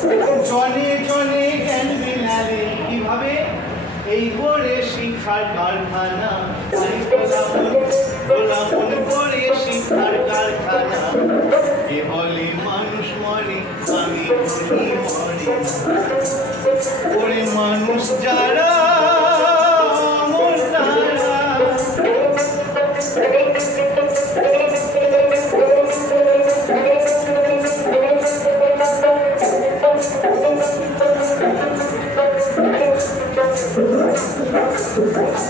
জনে জনে জ্ঞান বিলালে কিভাবে এই করে শিক্ষার কারখানা তাই গোলাপন করে শিক্ষার কারখানা এ বলে মানুষ মরে আমি বলি মরে ওরে মানুষ যারা অমর তারা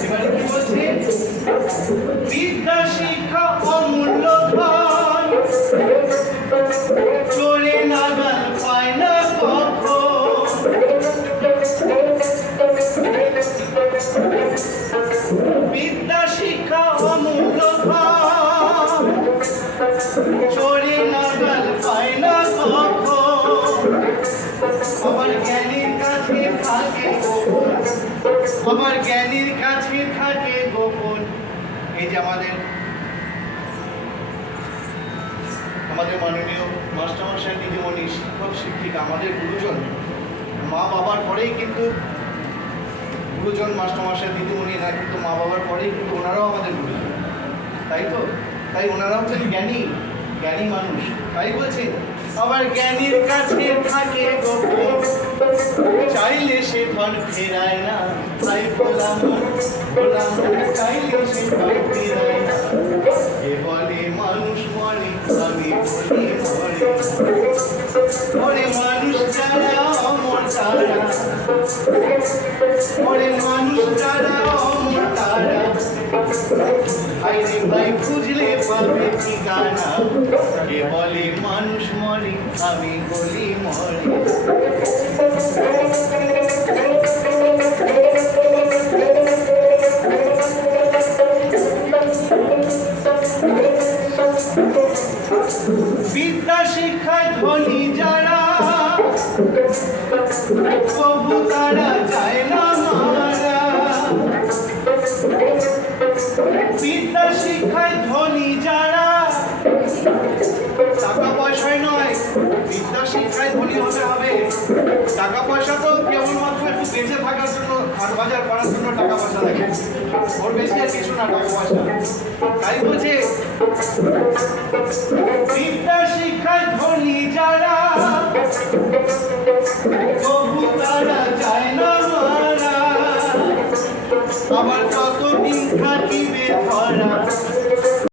এবারে কি বলছে বিদ্যা শিক্ষা অমূল্য ধন চোরে নাগাল পায় না কখন বিদ্যা শিক্ষা অমূল্য ধন চোরে নাগাল পায় না কখন আমার জ্ঞানীর কাছে থাকে গোপন আমার জ্ঞানীর কাছে থাকে গোপন এই যে আমাদের মাননীয় মাস্টারমশাই দিদিমণি শিক্ষক শিক্ষিকা আমাদের গুরুজন মা বাবার পরেই কিন্তু গুরুজন মাস্টারমশাই দিদিমণি এরা কিন্তু মা বাবার পরেই কিন্তু ওনারাও আমাদের গুরুজন তাই তো তাই ওনারাও তো জ্ঞানী মানুষ তাই বলছে আবার জ্ঞানীর কাছে থাকে গোপন চাইলে সে ধন ফেরায় না তাই বললাম চাইলে সে ধন ফেরায় না এ বলে মানুষ মরে আমি বলি মরে ওরে মানুষ যারা অমর তারা ওরে মানুষ যারা অমর তারা আইরে ভাই খুঁজলে পাবে ঠিকানা এ বলে মানুষ মরে আমি বলি মরে বিদ্যা শিক্ষায় ধনী যারা প্রভু তারা যায় না মারা বিদ্যা শিক্ষায় ধনী যারা টাকা পয়সায় নয় বিদ্যা শিক্ষায় ধনী হতে হবে টাকা পয়সা তো কেবলমাত্র একটু বেঁচে থাকার জন্য হাট বাজার করার জন্য টাকা পয়সা লাগে ওর বেশি আর কিছু না টাকা পয়সা তাই বলছে বিদ্যা শিক্ষায় ধনী যারা তবু তারা যায় না মারা আবার কতদিন থাকিবে ধরা